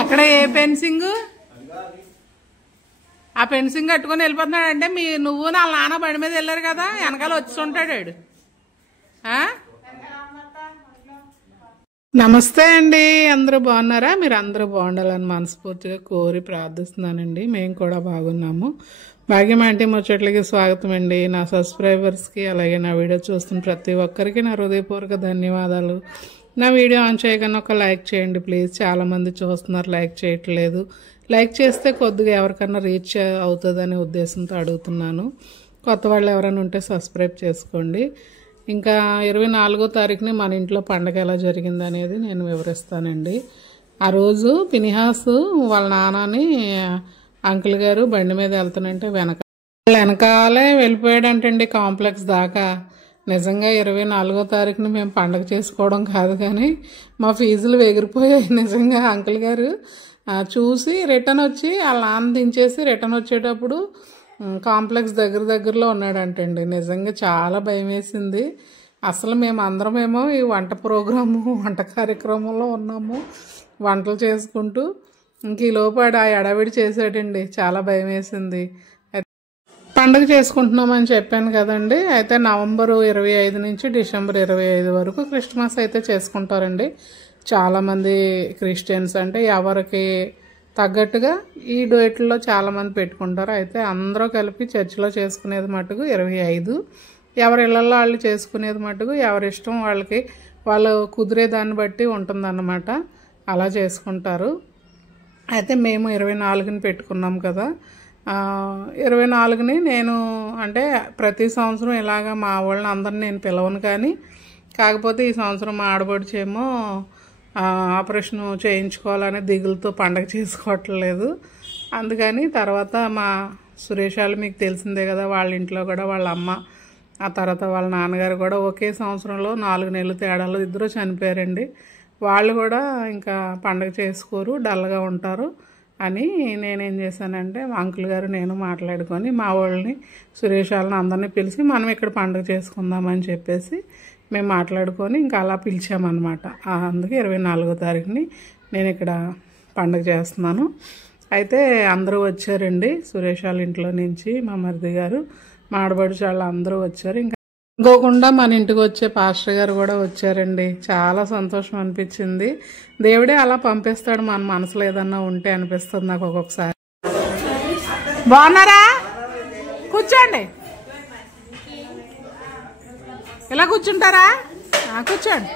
ఎక్కడ ఏ ఫెన్సింగ్? ఆ ఫెన్సింగ్ కట్టుకుని వెళ్ళిపోతున్నాడంటే నువ్వు నా నాన్న బండి మీద వెళ్ళారు కదా, వెనకాల వచ్చి ఉంటాడు. నమస్తే అండి, అందరూ బాగున్నారా? మీరు అందరూ బాగుండాలని మనస్ఫూర్తిగా కోరి ప్రార్థిస్తున్నానండి. మేము కూడా బాగున్నాము. భాగ్యం ఆంటీ ముచ్చట్లకి స్వాగతం అండి. నా సబ్స్క్రైబర్స్కి అలాగే నా వీడియో చూస్తున్న ప్రతి ఒక్కరికి నా హృదయపూర్వక ధన్యవాదాలు. నా వీడియో ఆన్ చేయగానే ఒక లైక్ చేయండి ప్లీజ్. చాలామంది చూస్తున్నారు, లైక్ చేయట్లేదు. లైక్ చేస్తే కొద్దిగా ఎవరికన్నా రీచ్ అవుతుందనే ఉద్దేశంతో అడుగుతున్నాను. కొత్త వాళ్ళు ఎవరైనా ఉంటే సబ్స్క్రైబ్ చేసుకోండి. ఇంకా 24వ తారీఖుని మన ఇంట్లో పండగ ఎలా జరిగింది అనేది నేను వివరిస్తానండి. ఆ రోజు పినిహాసు వాళ్ళ నాన్నని అంకుల్ గారు బండి మీద వెళ్తానంటే వెనకాలే వెళ్ళిపోయాడంటండి కాంప్లెక్స్ దాకా. నిజంగా 24వ తారీఖుని మేము పండగ చేసుకోవడం కాదు కానీ మా ఫీజులు ఎగిరిపోయాయి. నిజంగా అంకుల్ గారు చూసి రిటర్న్ వచ్చి వాళ్ళ నాన్న దించేసి రిటర్న్ వచ్చేటప్పుడు కాంప్లెక్స్ దగ్గరలో ఉన్నాడంటండి. నిజంగా చాలా భయం వేసింది. అసలు మేము అందరమేమో ఈ వంట కార్యక్రమంలో ఉన్నాము, వంటలు చేసుకుంటూ. ఇంక ఈ లోపాడు ఆ ఎడవిడి చేసాడండి. చాలా భయం వేసింది. పండుగ చేసుకుంటున్నామని చెప్పాను కదండి. అయితే నవంబర్ 25 నుంచి డిసెంబర్ 25 వరకు క్రిస్మస్ అయితే చేసుకుంటారండి. చాలామంది క్రిస్టియన్స్ అంటే ఎవరికి తగ్గట్టుగా ఈ డేట్లో చాలామంది పెట్టుకుంటారు. అయితే అందరూ కలిపి చర్చిలో చేసుకునేది మటుకు 25, ఎవరి ఇళ్లలో వాళ్ళు చేసుకునేది మటుకు ఎవరిష్టం వాళ్ళకి, వాళ్ళు కుదిరే దాన్ని బట్టి ఉంటుందన్నమాట. అలా చేసుకుంటారు. అయితే మేము 24ని పెట్టుకున్నాం కదా. 24ని నేను అంటే ప్రతి సంవత్సరం ఇలాగా మా వాళ్ళని అందరిని నేను పిలవను, కానీ కాకపోతే ఈ సంవత్సరం మా ఆడబడిచేమో ఆపరేషన్ చేయించుకోవాలనే దిగులతో పండగ చేసుకోవట్లేదు. అందుకని తర్వాత మా సురేషాలు మీకు తెలిసిందే కదా, వాళ్ళ ఇంట్లో కూడా వాళ్ళ అమ్మ, ఆ తర్వాత వాళ్ళ నాన్నగారు కూడా ఒకే సంవత్సరంలో 4 నెలలు తేడాలో ఇద్దరు చనిపోయారండి. వాళ్ళు కూడా ఇంకా పండగ చేసుకోరు, డల్గా ఉంటారు అని నేనేం చేశానంటే మా అంకుల్ గారు నేను మాట్లాడుకొని మా వాళ్ళని సురేషాలను అందరినీ పిలిచి మనం ఇక్కడ పండుగ చేసుకుందామని చెప్పేసి మేము మాట్లాడుకొని ఇంకా అలా పిలిచామన్నమాట. అందుకే 24వ తారీఖుని నేను ఇక్కడ పండుగ చేస్తున్నాను. అయితే అందరూ వచ్చారండి. సురేషాల ఇంట్లో నుంచి మా మరిది గారు, మా ఆడబడుచు వాళ్ళు అందరూ వచ్చారు. ఇంకా ఇంకోకుండా మన ఇంటికి వచ్చే పాస్టర్ గారు కూడా వచ్చారండి. చాలా సంతోషం అనిపించింది. దేవుడే అలా పంపిస్తాడు మన మనసులో ఏదన్నా ఉంటే అనిపిస్తుంది నాకు ఒక్కొక్కసారి. బాగున్నారా? కూర్చోండి. ఇలా కూర్చుంటారా? కూర్చోండి.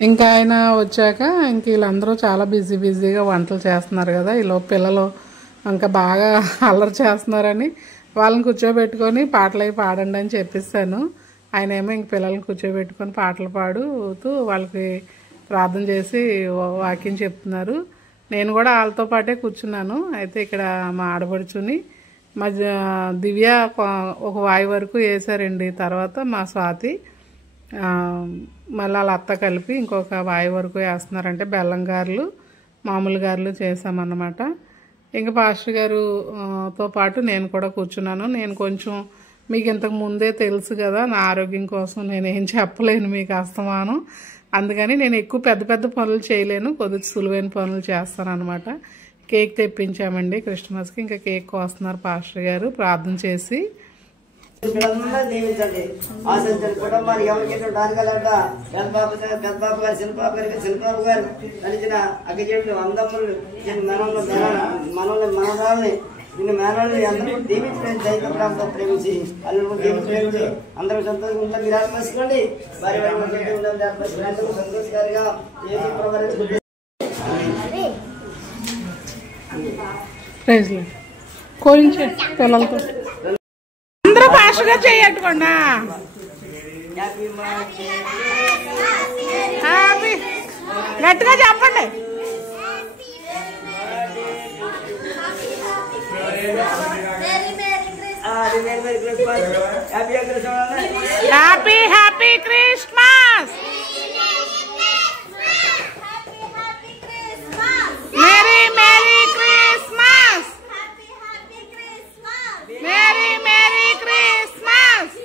ఇంకా ఆయన వచ్చాక ఇంక వీళ్ళందరూ చాలా బిజీగా వంటలు చేస్తున్నారు కదా. ఈలో పిల్లలు ఇంకా బాగా అల్లరి చేస్తున్నారని వాళ్ళని కూర్చోబెట్టుకొని పాటలు అవి పాడండి అని చెప్పిస్తాను. ఆయన ఏమో ఇంక పిల్లల్ని కూర్చోబెట్టుకొని పాటలు పాడుతూ వాళ్ళకి ప్రార్థన చేసి వాక్యం చెప్తున్నారు. నేను కూడా వాళ్ళతో పాటే కూర్చున్నాను. అయితే ఇక్కడ మా ఆడపడుచుని మా దివ్య ఒక వాయి వరకు వేసారండి. తర్వాత మా స్వాతి మళ్ళీ వాళ్ళ అత్త కలిపి ఇంకొక వాయి వరకు వేస్తున్నారంటే బెల్లం గారెలు, మామూలు గారెలు చేసామన్నమాట. ఇంకా పాస్టర్ గారుతో పాటు నేను కూడా కూర్చున్నాను. నేను కొంచెం మీకు ఇంతకు ముందే తెలుసు కదా, నా ఆరోగ్యం కోసం నేనేం చెప్పలేను మీకు అస్తమానం. అందుకని నేను ఎక్కువ పెద్ద పనులు చేయలేను, కొద్దిగా సులువైన పనులు చేస్తాను అనమాట. కేక్ తెప్పించామండి క్రిస్మస్కి. ఇంకా కేక్ కోస్తున్నారు పాస్టర్ గారు ప్రార్థన చేసి. దీవించండి, ఆశించండి. కుటుంబానికి ఎవరికి డానికలంట పెద్దబాబు గారు, శిల్పాబు గారు కలిసిన అక్కచెట్లు, అందములు, మనవరాలని నిన్ను మేనల్ని అందరూ దీవించడానికి దైత ప్రాంతం ప్రేమించి అల్లు దీవించి అందరూ సంతోషంగా ఉంటారు. మీరు ఆత్మసుకోండి. వారి సంతోషకారిగా కోయించే పిల్లలతో అందరూ పాస్టర్గా చేయట్టుకోండా. గట్టిగా చెప్పండి. Happy Christmas. Merry Christmas. Merry Christmas.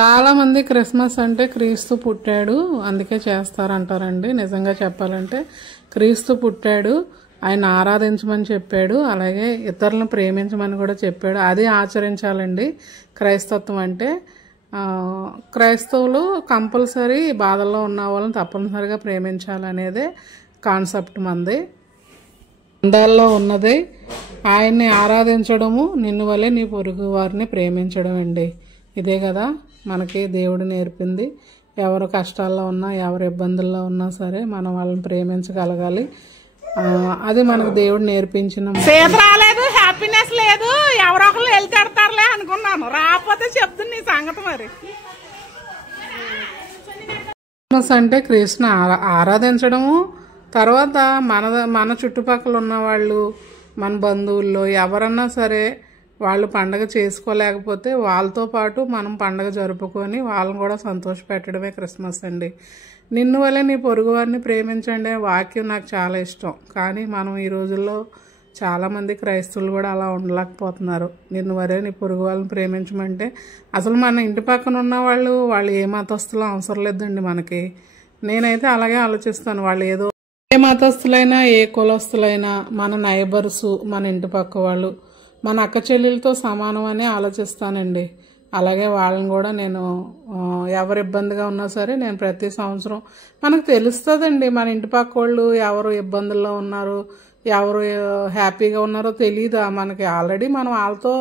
చాలా మంది క్రిస్మస్ అంటే క్రీస్తు పుట్టాడు అందుకే చేస్తారంటారండి. నిజంగా చెప్పాలంటే క్రీస్తు పుట్టాడు, ఆయన ఆరాధించమని చెప్పాడు, అలాగే ఇతరులను ప్రేమించమని కూడా చెప్పాడు. అది ఆచరించాలండి క్రైస్తత్వం అంటే. క్రైస్తవులు కంపల్సరీ బాధల్లో ఉన్న వాళ్ళని తప్పనిసరిగా ప్రేమించాలనేదే కాన్సెప్ట్ మంది. అందాల్లో ఉన్నది ఆయన్ని ఆరాధించడము, నిన్ను వలె నీ పొరుగు వారిని ప్రేమించడం అండి. ఇదే కదా మనకి దేవుడు నేర్పింది. ఎవరు కష్టాల్లో ఉన్నా, ఎవరు ఇబ్బందుల్లో ఉన్నా సరే మనం వాళ్ళని ప్రేమించగలగాలి. అది మనకు దేవుడు నేర్పించిన. సేద రాలేదు, హ్యాపీనెస్ లేదు, ఎవరో ఒకరు వెళ్తాడతారులే అనుకున్నాను, రాకపోతే చెప్తుంది నీ సంగతి. మరి క్రిస్మస్ అంటే కృష్ణ ఆరాధించడము, తర్వాత మన చుట్టుపక్కల ఉన్న వాళ్ళు, మన బంధువుల్లో ఎవరన్నా సరే వాళ్ళు పండగ చేసుకోలేకపోతే వాళ్ళతో పాటు మనం పండగ జరుపుకొని వాళ్ళని కూడా సంతోషపెట్టడమే క్రిస్మస్ అండి. నిన్ను వల్లే నీ పొరుగు వారిని ప్రేమించండి వాక్యం నాకు చాలా ఇష్టం. కానీ మనం ఈ రోజుల్లో చాలామంది క్రైస్తవులు కూడా అలా ఉండలేకపోతున్నారు. నిన్ను వరే నీ పొరుగు వాళ్ళని ప్రేమించమంటే అసలు మన ఇంటి పక్కన ఉన్న వాళ్ళు ఏ మతస్థులు అవసరం లేదండి మనకి. నేనైతే అలాగే ఆలోచిస్తాను. వాళ్ళు ఏదో ఏ మతస్థులైనా ఏ కులస్తులైనా మన నైబర్సు, మన ఇంటి పక్క వాళ్ళు, మన అక్క చెల్లెలతో సమానం అని ఆలోచిస్తానండి. అలాగే వాళ్ళని కూడా నేను ఎవరు ఇబ్బందిగా ఉన్నా సరే నేను ప్రతి సంవత్సరం మనకు తెలుస్తుందండి మన ఇంటి పక్క వాళ్ళు ఎవరు ఇబ్బందుల్లో ఉన్నారు, ఎవరు హ్యాపీగా ఉన్నారో తెలియదా మనకి. ఆల్రెడీ మనం వాళ్ళతో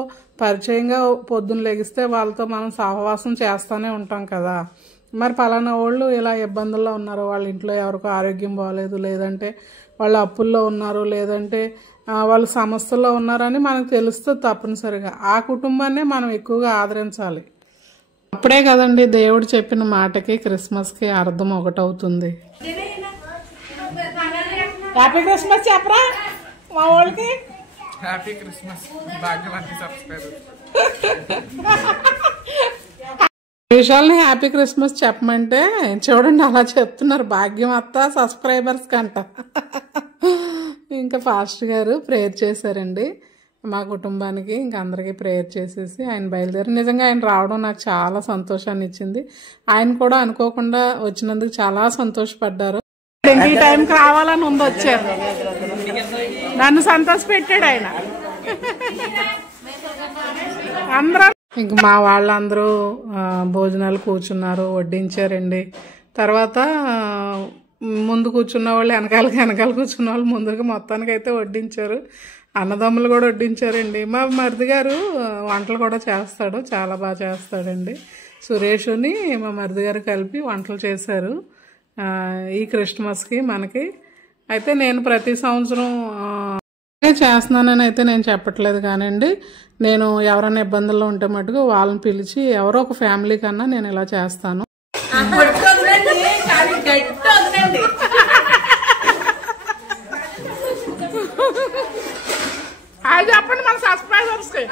పరిచయంగా పొద్దున్న లెగిస్తే వాళ్ళతో మనం సహవాసం చేస్తూనే ఉంటాం కదా. మరి పలానా వాళ్ళు ఇలా ఇబ్బందుల్లో ఉన్నారు, వాళ్ళ ఇంట్లో ఎవరికో ఆరోగ్యం బాగలేదు, లేదంటే వాళ్ళు అప్పుల్లో ఉన్నారు, లేదంటే వాళ్ళు సమస్యల్లో ఉన్నారని మనకు తెలుస్తుంది తప్పనిసరిగా. ఆ కుటుంబాన్నే మనం ఎక్కువగా ఆదరించాలి. అప్పుడే కదండి దేవుడు చెప్పిన మాటకి క్రిస్మస్కి అర్థం ఒకటవుతుంది. హ్యాపీ క్రిస్మస్ చెప్పరా మా వాళ్ళకి. హ్యాపీ క్రిస్మస్ భాగ్యవంతి సబ్స్క్రైబర్. విషయాల్ని హ్యాపీ క్రిస్మస్ చెప్పమంటే చూడండి అలా చెప్తున్నారు. భాగ్యం అత్త సబ్స్క్రైబర్స్ కంట. ఇంకా ఫాస్ట్ గారు ప్రేయర్ చేశారండి మా కుటుంబానికి. ఇంకా అందరికీ ప్రేయర్ చేసేసి ఆయన బయలుదేరి. నిజంగా ఆయన రావడం నాకు చాలా సంతోషాన్ని ఇచ్చింది. ఆయన కూడా అనుకోకుండా వచ్చినందుకు చాలా సంతోషపడ్డారు. ఈ టైంకి రావాలని ఉంది, వచ్చారు, నన్ను సంతోష పెట్టాడు ఆయన. అందరూ ఇంక మా వాళ్ళందరూ భోజనాలు కూర్చున్నారు, వడ్డించారండి. తర్వాత ముందు కూర్చున్న వాళ్ళు వెనకాల కూర్చున్న వాళ్ళు ముందుగా మొత్తానికి అయితే వడ్డించారు. అన్నదమ్ములు కూడా వడ్డించారండి. మా మరిది గారు వంటలు కూడా చేస్తాడు, చాలా బాగా చేస్తాడండి. సురేషుని మా మరిది గారు కలిపి వంటలు చేశారు ఈ క్రిస్మస్కి మనకి. అయితే నేను ప్రతి సంవత్సరం చేస్తున్నానని అయితే నేను చెప్పట్లేదు కానండి. నేను ఎవరైనా ఇబ్బందుల్లో ఉంటే మటుకు వాళ్ళని పిలిచి ఎవరో ఒక ఫ్యామిలీ కన్నా నేను ఇలా చేస్తాను. అది చెప్పండి మన సబ్స్క్రైబర్స్ కి.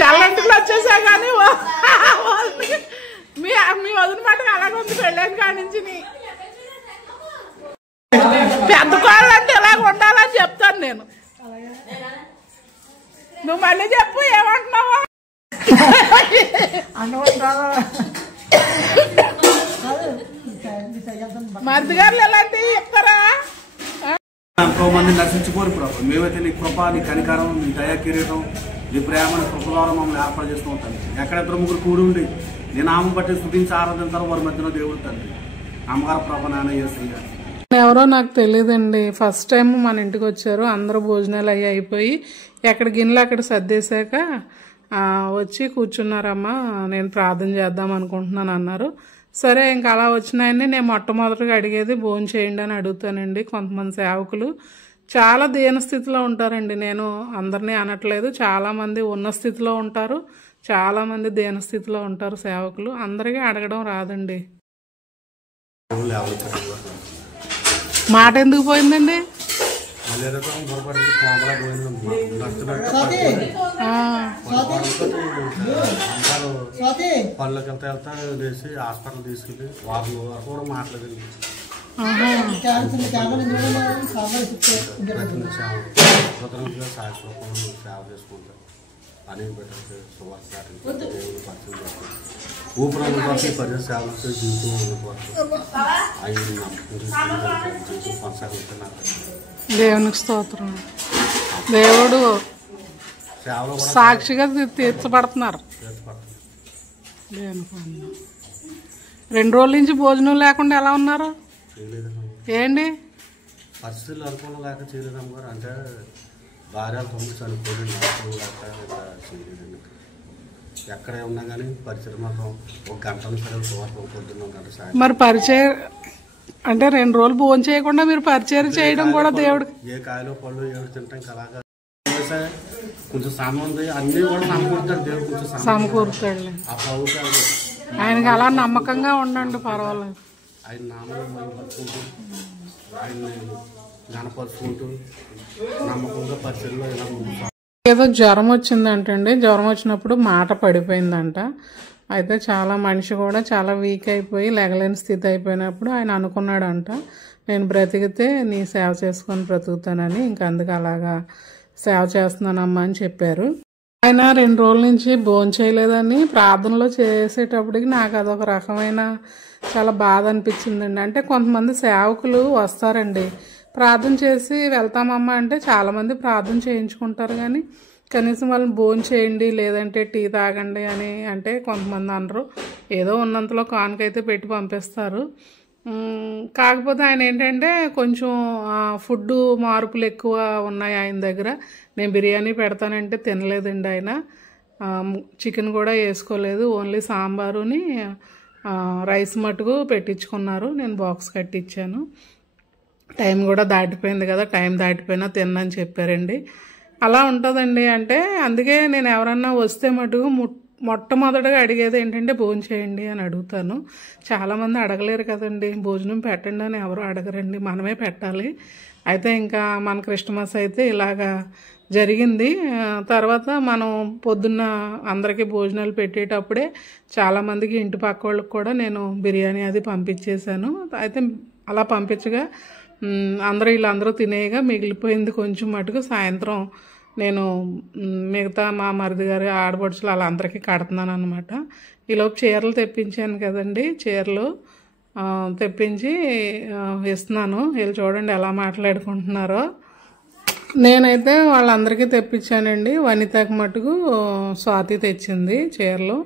తెల్లంటికి వచ్చేసా కానీ మీ వదిన మాట అలాగే ఉంది. పెళ్ళైన కాడి నుంచి పెద్ద కోళ్ళంటే ఇలాగ ఉండాలని చెప్తాను నేను. నువ్వు మళ్ళీ చెప్పు ఏమంటున్నావా. మరిది గారు ఎలాంటివి చెప్తారా. ఎంతో మంది నశించిపోరు ప్రభు. మేమైతే నీ కృప, నీ కనికరం, నీ దయా కిరీటం, నీ ప్రేమను కృప ద్వారా మమ్మల్ని ఏర్పాటు చేస్తూ ఉంటాను. ఎక్కడెద్దరు ముగ్గురు కూడి ఉండి నీ నామం బట్టి స్థుతించి ఆరాధించారు వారి మధ్యలో దేవుడు తండ్రి. అమ్మగారు ప్రభ నాన్న యేసయ్య. ఎవరో నాకు తెలియదండి. ఫస్ట్ టైం మన ఇంటికి వచ్చారు. అందరూ భోజనాలు అయిపోయి ఎక్కడ గిన్నెలు అక్కడ సర్దేశాక వచ్చి కూర్చున్నారమ్మా, నేను ప్రార్థన చేద్దాం అనుకుంటున్నాను అన్నారు. సరే ఇంకా అలా వచ్చినాయని నేను మొట్టమొదటిగా అడిగేది భోజనం చేయండి అని అడుగుతానండి. కొంతమంది సేవకులు చాలా దీన స్థితిలో ఉంటారండి. నేను అందరినీ అనట్లేదు, చాలామంది ఉన్న స్థితిలో ఉంటారు, చాలామంది దీన స్థితిలో ఉంటారు సేవకులు. అందరికీ అడగడం రాదండి. మాట ఎందుకు పోయిందండి. పనులకు వెళ్తా లేచి హాస్పిటల్ తీసుకెళ్ళి వారం కూడా మాట్లాడింది. సేవ చేసుకుంటారు అనేక పెట్టారు సువార్త దాటించారు దేవుని పరిచయం చేస్తారు ఊపిరి కోసం పరిచయం సేవలతో జీవితం ఉన్నటువంటి ఆయన నమ్మకం కొనసాగుతున్నారు. దేవునికి స్తోత్రం. దేవుడు సేవలో కూడా సాక్షిగా తీర్చబడుతున్నారు. దేవునికి వందనాలు. 2 రోజుల నుంచి భోజనం లేకుండా ఎలా ఉన్నారు చేయలేదమ్మా. ఏంటి? పరిస్థితులు అనుకూలం లేక చేయలేదమ్మ గారు. అంటే భార్యలు 9 చనిపోయి నాకు లేక ఇంకా చేయలేదండి. ఎక్కడే ఉన్నా కానీ పరిచయం మాత్రం 1 గంట సరే సువార్త పొద్దున్న 1 గంట సాయంత్రం. మరి పరిచయం అంటే 2 రోజులు భోజనం చేయకుండా మీరు పరిచయం చేయడం కూడా దేవుడు ఏ కాయలు పళ్ళు ఏడు తింటాం అలాగా కొంచెం సామాన్ ఉంది అన్నీ కూడా సమకూరుతాడు దేవుడు. కొంచెం సమకూరుతాడు. ఆ ప్రభుత్వాలు ఆయనకి అలా నమ్మకంగా ఉండండి, పర్వాలేదు. ఆయన నామాలు పట్టుకుంటూ ఆయన్ని గణపరుచుకుంటూ నమ్మకంగా పరిచయంలో ఇలా ముందు ఏదో జ్వరం వచ్చిందంటండి. జ్వరం వచ్చినప్పుడు మాట పడిపోయిందంట. అయితే చాలా మనిషి కూడా చాలా వీక్ అయిపోయి లేగలేని స్థితి అయిపోయినప్పుడు ఆయన అనుకున్నాడంట, నేను బ్రతికితే నీ సేవ చేసుకొని బ్రతుకుతానని. ఇంక అందుకు అలాగా సేవ చేస్తున్నానమ్మా అని చెప్పారు. ఆయన 2 రోజుల నుంచి భోజనం చేయలేదని ప్రార్థనలో చేసేటప్పటికి నాకు అదొక రకమైన చాలా బాధ అనిపించిందండి. అంటే కొంతమంది సేవకులు వస్తారండి, ప్రార్థన చేసి వెళ్తామమ్మా అంటే చాలామంది ప్రార్థన చేయించుకుంటారు, కానీ కనీసం వాళ్ళని భోజనం చేయండి లేదంటే టీ తాగండి అని అంటే కొంతమంది అనరు. ఏదో ఉన్నంతలో కానుకైతే పెట్టి పంపిస్తారు. కాకపోతే ఆయన ఏంటంటే కొంచెం ఫుడ్ మార్పులు ఎక్కువ ఉన్నాయి ఆయన దగ్గర. నేను బిర్యానీ పెడతానంటే తినలేదండి ఆయన. చికెన్ కూడా వేసుకోలేదు, ఓన్లీ సాంబారుని రైస్ మటుకు పెట్టించుకున్నారు. నేను బాక్స్ కట్టించాను. టైం కూడా దాటిపోయింది కదా, టైం దాటిపోయినా తిన్నని చెప్పారండి. అలా ఉంటుందండి. అంటే అందుకే నేను ఎవరన్నా వస్తే మటుకు మొట్టమొదటిగా అడిగేది ఏంటంటే భోజనం చేయండి అని అడుగుతాను. చాలామంది అడగలేరు కదండి, భోజనం పెట్టండి అని ఎవరు అడగరండి, మనమే పెట్టాలి. అయితే ఇంకా మన క్రిస్మస్ అయితే ఇలాగా జరిగింది. తర్వాత మనం పొద్దున్న అందరికీ భోజనాలు పెట్టేటప్పుడే చాలామందికి ఇంటి పక్క వాళ్ళకి కూడా నేను బిర్యానీ అది పంపించేశాను. అయితే అలా పంపించగా వీళ్ళందరూ తినేయగా మిగిలిపోయింది కొంచెం మటుకు సాయంత్రం నేను మిగతా మా మరిది గారి ఆడపడుచులు వాళ్ళందరికీ కడుతున్నాను అనమాట. ఈలోపు చీరలు తెప్పించాను కదండి, చీరలు తెప్పించి ఇస్తున్నాను. వీళ్ళు చూడండి ఎలా మాట్లాడుకుంటున్నారో. నేనైతే వాళ్ళందరికీ తెప్పించానండి. వనితకి మటుకు స్వాతి తెచ్చింది చీరలు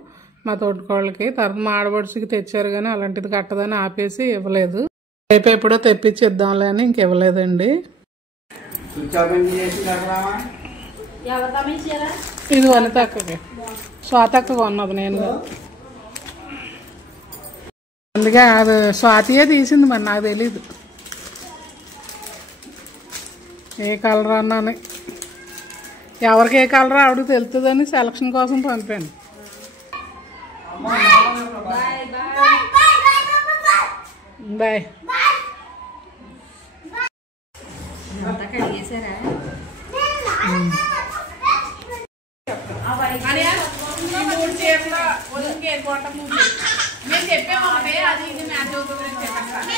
మా తోటికోళ్ళకి. తర్వాత మా ఆడపడుచుకి తెచ్చారు కానీ అలాంటిది కట్టదని ఆపేసి ఇవ్వలేదు. రేపు ఎప్పుడో తెప్పించిద్దాంలే అని ఇంక ఇవ్వలేదండి. ఇది వనితక్కకి, స్వాతక్క కొన్నది నేను. అందుకే అది స్వాతియే తీసింది, మరి నాకు తెలీదు ఏ కలర్ అన్నాని. ఎవరికి ఏ కలర్ ఆవిడకి తెలుస్తుందని సెలక్షన్ కోసం పంపాను. బాయ్. నేను చెప్పామంటే అది ఇది మ్యాచ్ అవుతుందని చెప్పేస్తాను.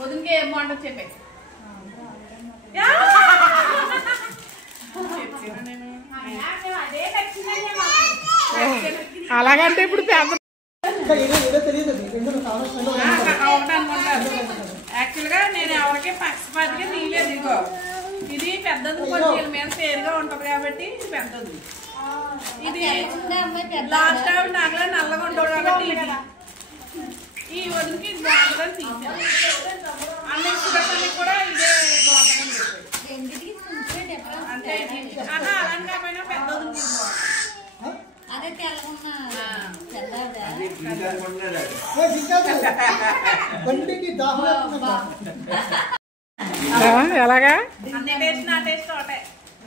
వదిలికే ఏం బాగుంటుంది చెప్పే. అలాగంటే ఇప్పుడు పెద్ద యాక్చువల్ గా నేను ఎవరికి పక్షపాతిగా తీయలేదు. ఇదిగో ఇది పెద్దది, కొంచెం మీద పేరుగా ఉంటది కాబట్టి ఇది పెద్దది. ఇది లాస్ట్ టైం నగల నల్లగా ఉంటాడు కాబట్టి ఇది ఈ వదిలికి ఇది బాగుంటుందని తీసాను. అన్ని ఎక్స్ప్రెషన్ కూడా ఇదే బాగుంటుందని అంటే అలాని కాకపోయినా పెద్దది ఎలాగా అన్ని టేస్ట్ నా టేస్ట్ ఒకటే.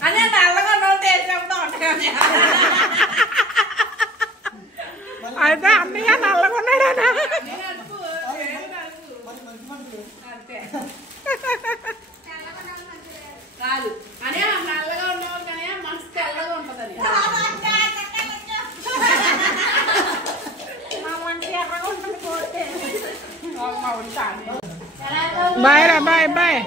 అదే నల్లగా ఉన్న టేస్ట్ చెప్తా ఉంటాయి. అయితే అన్నయ్య నల్లగా ఉన్నాడా? కాదు అనే నల్లగా ఉన్నవాళ్ళు కానీ మనసు తెల్లగా ఉంటదని. బాయ్ రా, బాయ్ బాయ్.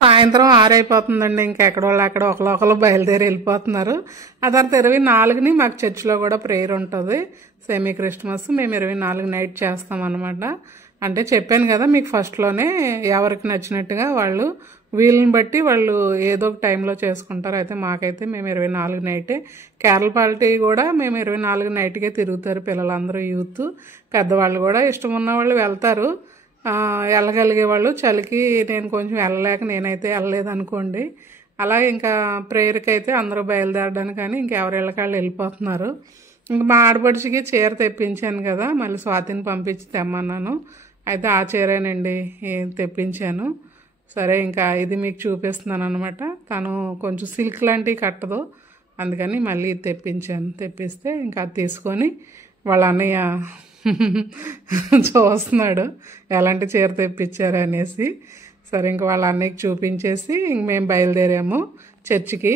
సాయంత్రం 6 అయిపోతుందండి. ఇంకెక్కడ వాళ్ళు అక్కడ ఒకరు బయలుదేరి వెళ్ళిపోతున్నారు. ఆ తర్వాత 24ని మాకు చర్చిలో కూడా ప్రేయర్ ఉంటుంది, సెమీ క్రిస్మస్. మేము 24 నైట్ చేస్తాం అనమాట. అంటే చెప్పాను కదా మీకు ఫస్ట్లోనే, ఎవరికి నచ్చినట్టుగా వాళ్ళు వీళ్ళని బట్టి వాళ్ళు ఏదో ఒక టైంలో చేసుకుంటారు. అయితే మాకైతే మేము 24 నైటే. కేరళ పార్టీ కూడా మేము 24 నైట్కే తిరుగుతారు పిల్లలందరూ, యూత్ పెద్దవాళ్ళు కూడా. ఇష్టం ఉన్న వాళ్ళు వెళ్తారు, వెళ్ళగలిగే వాళ్ళు. చలికి నేను కొంచెం వెళ్ళలేక నేనైతే వెళ్ళలేదనుకోండి. అలా ఇంకా ప్రేయర్కి అయితే అందరూ బయలుదేరడానికి కానీ ఇంకెవరి ఇళ్ళకాళ్ళు వెళ్ళిపోతున్నారు. ఇంక మా ఆడపడిచికి చీర తెప్పించాను కదా, మళ్ళీ స్వాతిని పంపించి తెమ్మన్నాను. అయితే ఆ చీరేనండి తెప్పించాను. సరే ఇంకా ఇది మీకు చూపిస్తున్నాను అనమాట. తను కొంచెం సిల్క్ లాంటివి కట్టదు, అందుకని మళ్ళీ ఇది తెప్పించాను. తెప్పిస్తే ఇంకా అది తీసుకొని వాళ్ళ అన్నయ్య చూస్తున్నాడు ఎలాంటి చీర తెప్పించారు అనేసి. సరే ఇంక వాళ్ళ అన్నయ్యకి చూపించేసి ఇంక మేము బయలుదేరాము చర్చికి.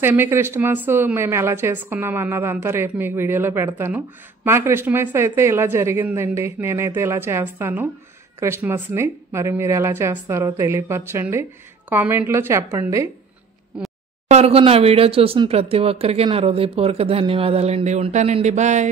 సెమీ క్రిస్మస్ మేము ఎలా చేసుకున్నాం అన్నదంతా రేపు మీకు వీడియోలో పెడతాను. మా క్రిస్మస్ అయితే ఇలా జరిగిందండి. నేనైతే ఇలా చేస్తాను క్రిస్మస్ని. మరి మీరు ఎలా చేస్తారో తెలియపరచండి, కామెంట్లో చెప్పండి. వరకు నా వీడియో చూసిన ప్రతి ఒక్కరికి నా హృదయపూర్వక ధన్యవాదాలండి. ఉంటానండి, బాయ్.